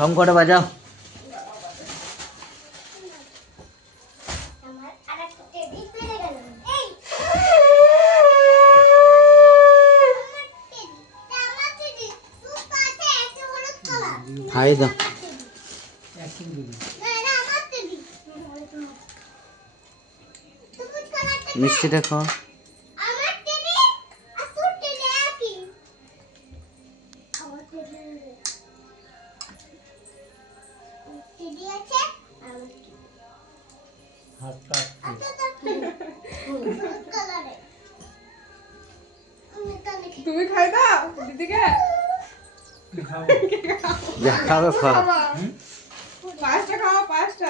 শঙ্করটা বাজাও। খাই দাও মিষ্টিটা খাও। তুমি খাই দাও দিদিকে যা খাবে খাও। পাঁচটা খাওয়া পাঁচটা